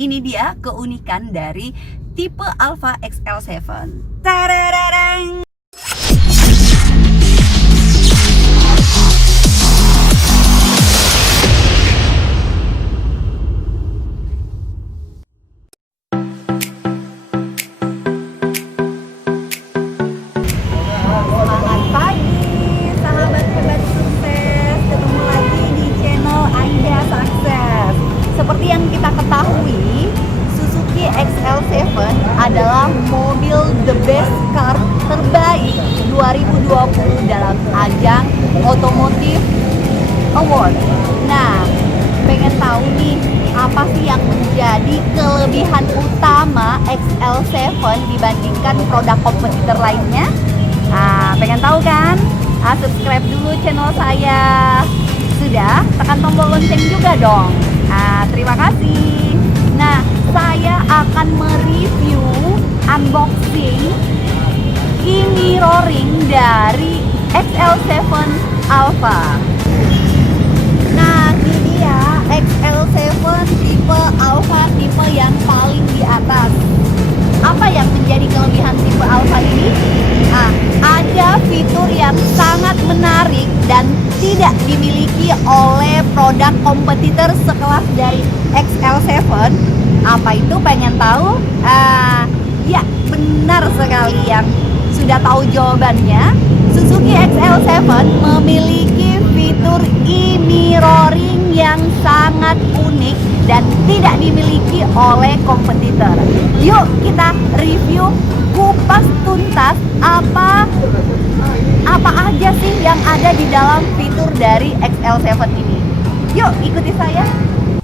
Ini dia keunikan dari tipe Alpha XL7. Tarararang. Selamat pagi, sahabat hebat sukses. Ketemu lagi di channel Aida Sukses. Seperti yang kita ketahui, Suzuki XL7 adalah mobil the best car terbaik 2020 dalam ajang Automotive Award. Nah, pengen tahu nih, apa sih yang menjadi kelebihan utama XL7 dibandingkan produk kompetitor lainnya? Nah, pengen tahu kan? Subscribe dulu channel saya. Sudah? Tekan tombol lonceng juga dong. Terima kasih. Nah, saya akan mereview unboxing e-mirroring dari XL7 Alpha. Nah, ini dia XL7 tipe Alpha, tipe yang paling di atas. Apa yang menjadi kelebihan tipe Alpha ini? Ada fitur yang sangat menarik dan tidak dimiliki oleh produk kompetitor sekelas dari XL7. Apa itu, pengen tahu? Ya, benar sekali, yang sudah tahu jawabannya. Suzuki XL7 memiliki fitur e-mirroring yang sangat unik dan tidak dimiliki oleh kompetitor. Yuk kita review kupas tuntas apa aja sih yang ada di dalam fitur dari XL7 ini. Yuk ikuti saya.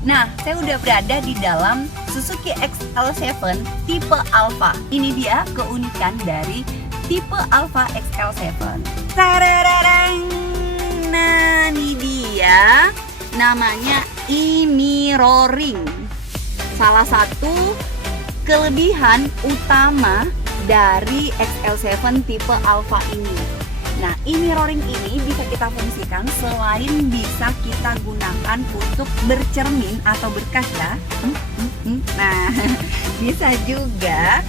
Nah, saya udah berada di dalam Suzuki XL7 tipe Alpha. Ini dia keunikan dari tipe Alpha XL7. Tarararang. Nah, ini dia, namanya e-mirroring. Salah satu kelebihan utama dari XL7 tipe Alpha ini. Nah, e-mirroring ini bisa kita fungsikan selain bisa kita gunakan untuk bercermin atau berkaca. Nah, bisa juga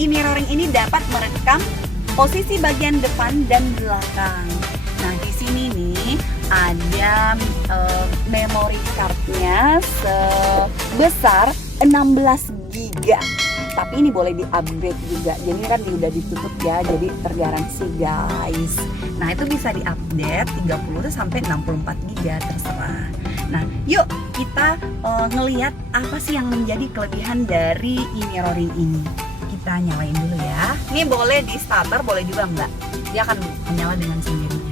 e-mirroring ini dapat merekam posisi bagian depan dan belakang. Nah, di sini nih ada memory cardnya sebesar 16 GB. Tapi ini boleh di-upgrade juga. Jadi kan udah ditutup ya, jadi tergaransi guys. Nah, itu bisa di-update 30 sampai 64 GB terserah. Nah, yuk kita ngelihat apa sih yang menjadi kelebihan dari e-mirroring ini. Kita nyalain dulu ya. Ini boleh di starter, boleh juga enggak. Dia akan menyala dengan sendirinya.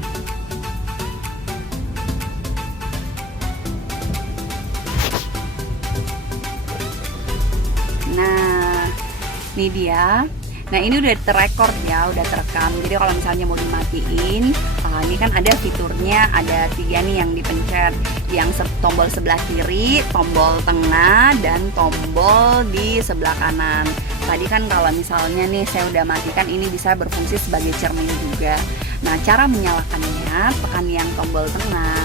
Nah, ini dia. Nah, ini udah terekord ya, udah terekam. Jadi kalau misalnya mau dimatiin, ini kan ada fiturnya, ada 3 nih yang dipencet. Yang tombol sebelah kiri, tombol tengah, dan tombol di sebelah kanan. Tadi kan kalau misalnya nih saya udah matikan, ini bisa berfungsi sebagai cermin juga. Nah, cara menyalakannya, tekan yang tombol tengah.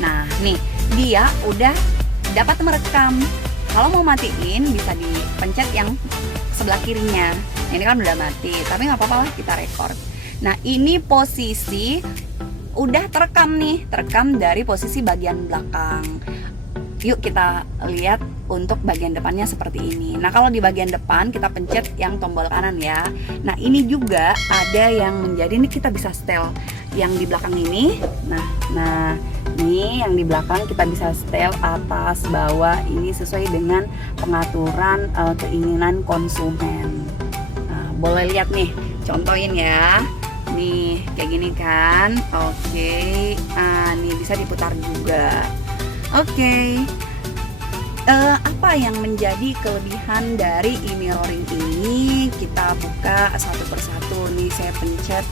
Nah, nih dia udah dapat merekam. Kalau mau matiin bisa dipencet yang sebelah kirinya. Ini kan udah mati, tapi nggak apa-apa lah, kita record. Nah, ini posisi udah terekam nih, terekam dari posisi bagian belakang. Yuk kita lihat untuk bagian depannya seperti ini. Nah, kalau di bagian depan kita pencet yang tombol kanan ya. Nah, ini juga ada yang menjadi, ini kita bisa setel yang di belakang ini. Nah, ini yang di belakang kita bisa setel atas bawah, ini sesuai dengan pengaturan keinginan konsumen. Nah, boleh lihat nih, contohin ya. Nih kayak gini kan. Oke. Nih bisa diputar juga. Oke. Apa yang menjadi kelebihan dari e-mirroring ini? Kita buka satu persatu. Nih saya pencet,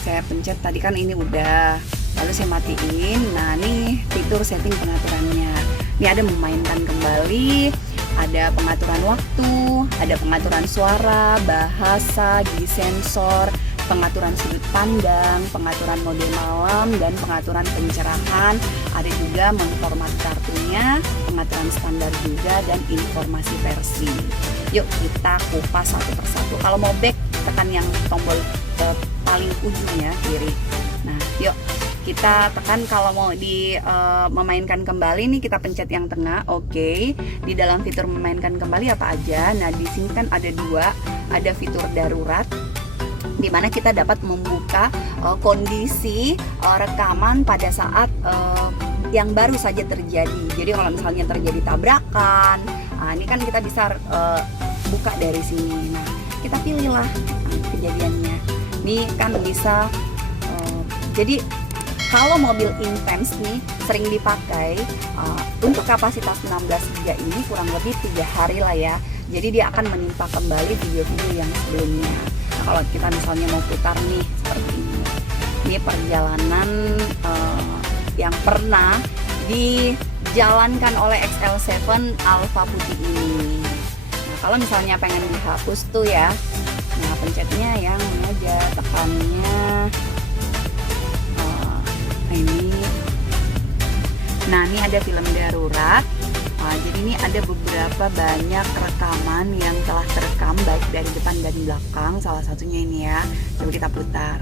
saya pencet tadi kan ini udah, lalu saya matiin. Nah, nih fitur setting pengaturannya. Ini ada memainkan kembali, ada pengaturan waktu, ada pengaturan suara, bahasa, di sensor, pengaturan sudut pandang, pengaturan mode malam, dan pengaturan pencerahan. Ada juga memformat kartunya, pengaturan standar juga, dan informasi versi. Yuk kita kupas satu persatu. Kalau mau back, tekan yang tombol paling ujungnya kiri. Nah, yuk kita tekan. Kalau mau memainkan kembali nih, kita pencet yang tengah. Oke. Di dalam fitur memainkan kembali apa aja? Nah, di sini kan ada dua, ada fitur darurat, di mana kita dapat membuka kondisi rekaman pada saat yang baru saja terjadi. Jadi kalau misalnya terjadi tabrakan, ini kan kita bisa buka dari sini. Nah, kita pilihlah kejadiannya. Ini kan bisa jadi kalau mobil intens nih sering dipakai, untuk kapasitas 16 GB ini kurang lebih 3 hari lah ya. Jadi dia akan menimpa kembali video-video yang sebelumnya. Nah, kalau kita misalnya mau putar nih seperti ini perjalanan yang pernah dijalankan oleh XL7 Alfa putih ini. Nah, kalau misalnya pengen dihapus tuh ya, nah pencetnya yang aja, tekannya ini. Nah, ini ada film darurat. Jadi ini ada beberapa banyak rekaman yang telah terekam baik dari depan dan belakang. Salah satunya ini ya. Coba kita putar.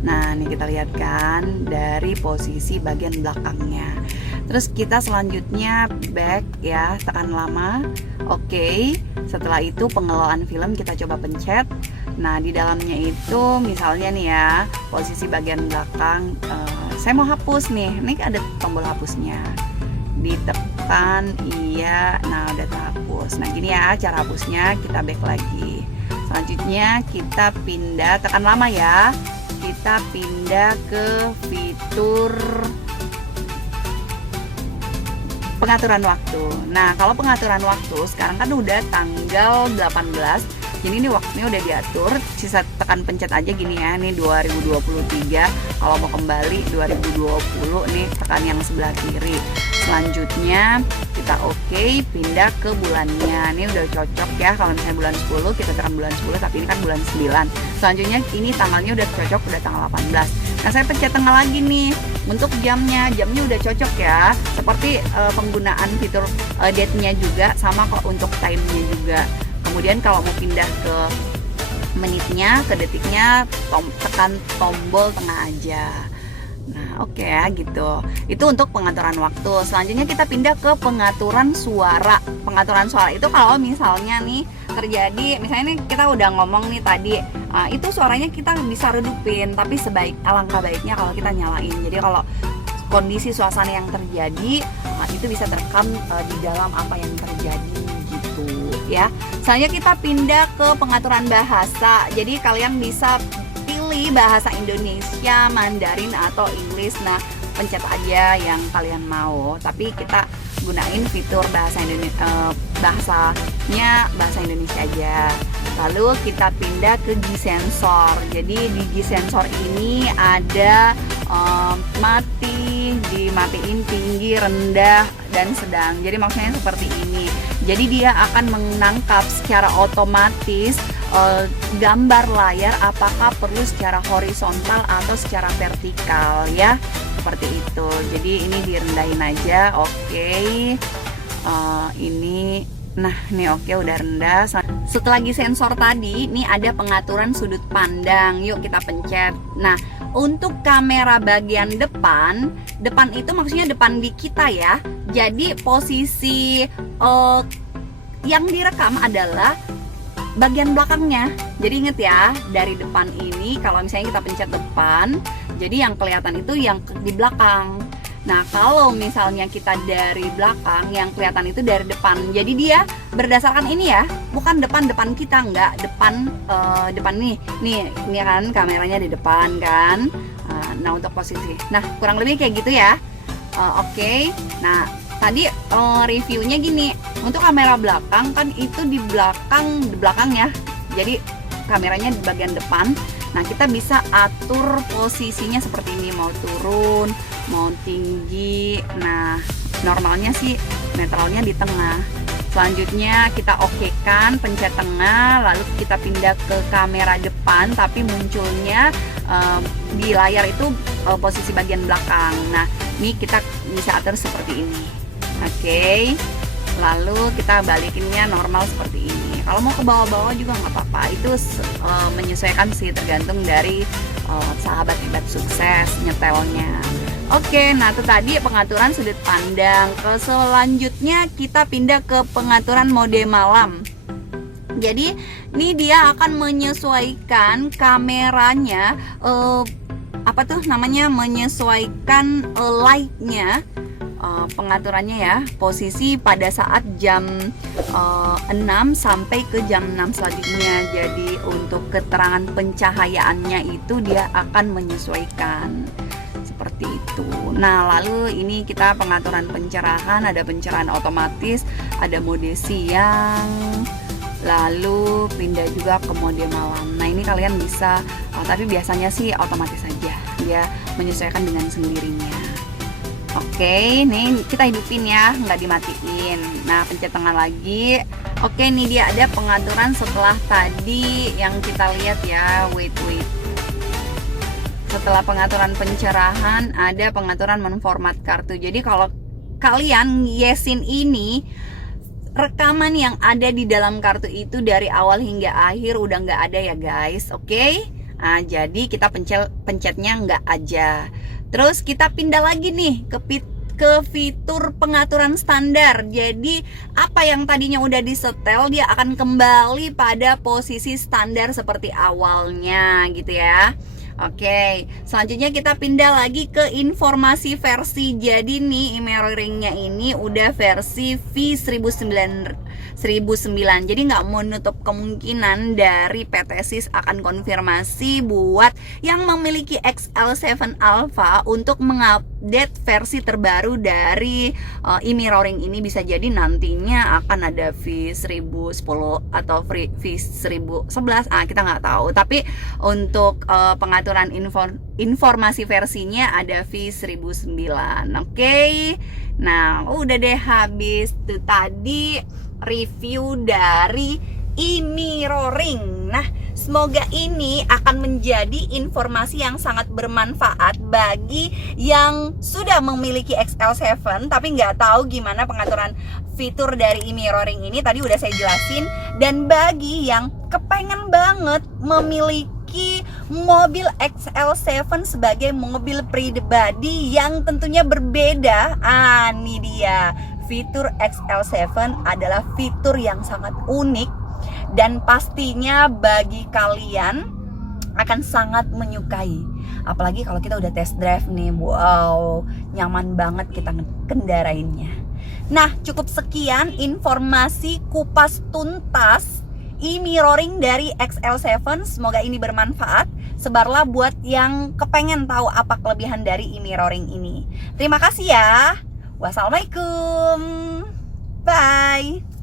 Nah, ini kita lihat kan dari posisi bagian belakangnya. Terus kita selanjutnya back ya, tekan lama. Oke. Setelah itu pengelolaan film kita coba pencet. Nah, di dalamnya itu misalnya nih ya, posisi bagian belakang, saya mau hapus nih. Ini ada tombol hapusnya. Ditekan iya, nah udah terhapus. Nah, gini ya cara hapusnya. Kita back lagi. Selanjutnya kita pindah, tekan lama ya. Kita pindah ke fitur pengaturan waktu. Nah, kalau pengaturan waktu sekarang kan udah tanggal 18. Jadi ini waktunya udah diatur, sisa tekan pencet aja gini ya. Ini 2023. Kalau mau kembali 2020 nih tekan yang sebelah kiri. Selanjutnya kita oke, pindah ke bulannya. Ini udah cocok ya. Kalau misalnya bulan 10 kita tekan bulan 10, tapi ini kan bulan 9. Selanjutnya ini tanggalnya udah cocok, udah tanggal 18. Nah, saya pencet tengah lagi nih. Untuk jamnya udah cocok ya. Seperti penggunaan fitur date-nya juga sama kok untuk time-nya juga. Kemudian kalau mau pindah ke menitnya, ke detiknya, tekan tombol tengah aja. Nah, oke ya gitu. Itu untuk pengaturan waktu. Selanjutnya kita pindah ke pengaturan suara. Pengaturan suara itu kalau misalnya nih terjadi, misalnya nih kita udah ngomong nih tadi, itu suaranya kita bisa redupin, tapi alangkah baiknya kalau kita nyalain. Jadi kalau kondisi suasana yang terjadi, itu bisa terekam di dalam apa yang terjadi gitu ya. Selanjutnya kita pindah ke pengaturan bahasa. Jadi kalian bisa pilih bahasa Indonesia, Mandarin atau Inggris. Nah, pencet aja yang kalian mau. Tapi kita gunain fitur bahasa bahasa Indonesia aja. Lalu kita pindah ke G-sensor. Jadi di G-sensor ini ada dimatiin tinggi, rendah, dan sedang. Jadi maksudnya seperti ini. Jadi dia akan menangkap secara otomatis gambar layar apakah perlu secara horizontal atau secara vertikal ya, seperti itu. Jadi ini direndahin aja. Oke. Ini oke udah rendah. Setelah sensor tadi, ini ada pengaturan sudut pandang. Yuk kita pencet. Nah, untuk kamera bagian depan itu maksudnya depan di kita ya. Jadi posisi yang direkam adalah bagian belakangnya. Jadi inget ya, dari depan ini kalau misalnya kita pencet depan, jadi yang kelihatan itu yang di belakang. Nah, kalau misalnya kita dari belakang, yang kelihatan itu dari depan. Jadi dia berdasarkan ini ya, bukan depan kita, enggak, depan nih kan kameranya di depan kan. Nah, untuk posisi. Nah, kurang lebih kayak gitu ya. Oke. Nah, tadi reviewnya gini. Untuk kamera belakang kan itu di belakang ya. Jadi kameranya di bagian depan. Nah, kita bisa atur posisinya seperti ini, mau turun, mau tinggi. Nah, normalnya sih netralnya di tengah Selanjutnya kita okekan, pencet tengah, lalu kita pindah ke kamera depan, tapi munculnya di layar itu posisi bagian belakang. Nah, ini kita bisa atur seperti ini. Oke. Lalu kita balikinnya normal seperti ini. Kalau mau ke bawah-bawah juga nggak apa-apa. Itu menyesuaikan sih, tergantung dari sahabat hebat sukses nyetelnya. Oke, nah itu tadi pengaturan sudut pandang. Selanjutnya kita pindah ke pengaturan mode malam. Jadi ini dia akan menyesuaikan kameranya, menyesuaikan lightnya, pengaturannya ya, posisi pada saat jam 6 sampai ke jam 6 selanjutnya. Jadi untuk keterangan pencahayaannya itu dia akan menyesuaikan seperti itu. Nah, lalu ini kita pengaturan pencerahan, ada pencerahan otomatis, ada mode siang, lalu pindah juga ke mode malam. Nah, ini kalian bisa, tapi biasanya sih otomatis saja, dia menyesuaikan dengan sendirinya. Oke, nih kita hidupin ya, nggak dimatiin. Nah, pencet tengah lagi. Oke, ini dia ada pengaturan setelah tadi yang kita lihat ya. Wait. Setelah pengaturan pencerahan, ada pengaturan menformat kartu. Jadi kalau kalian yesin ini, rekaman yang ada di dalam kartu itu dari awal hingga akhir udah nggak ada ya guys. Oke? Nah, jadi kita pencetnya nggak aja. Terus kita pindah lagi nih ke fitur pengaturan standar. Jadi apa yang tadinya udah disetel, dia akan kembali pada posisi standar seperti awalnya gitu ya. Oke, selanjutnya kita pindah lagi ke informasi versi. Jadi nih e-mirroringnya ini udah versi V1009. Jadi nggak menutup kemungkinan dari PTSIS akan konfirmasi buat yang memiliki XL7 Alpha untuk mengupdate versi terbaru dari e-mirroring ini. Bisa jadi nantinya akan ada V1010 atau V1011, kita nggak tahu. Tapi untuk pengaturan informasi versinya ada V1009. Oke. Nah, udah deh habis tuh tadi review dari e-mirroring. Nah, semoga ini akan menjadi informasi yang sangat bermanfaat bagi yang sudah memiliki XL7 tapi nggak tahu gimana pengaturan fitur dari e-mirroring ini. Tadi udah saya jelasin. Dan bagi yang kepengen banget memiliki mobil XL7 sebagai mobil pribadi yang tentunya berbeda, ini dia. Fitur XL7 adalah fitur yang sangat unik dan pastinya bagi kalian akan sangat menyukai. Apalagi kalau kita udah test drive nih, wow, nyaman banget kita kendarainnya. Nah, cukup sekian informasi kupas tuntas e-mirroring dari XL7. Semoga ini bermanfaat. Sebarlah buat yang kepengen tahu apa kelebihan dari e-mirroring ini. Terima kasih ya. Wassalamualaikum. Bye.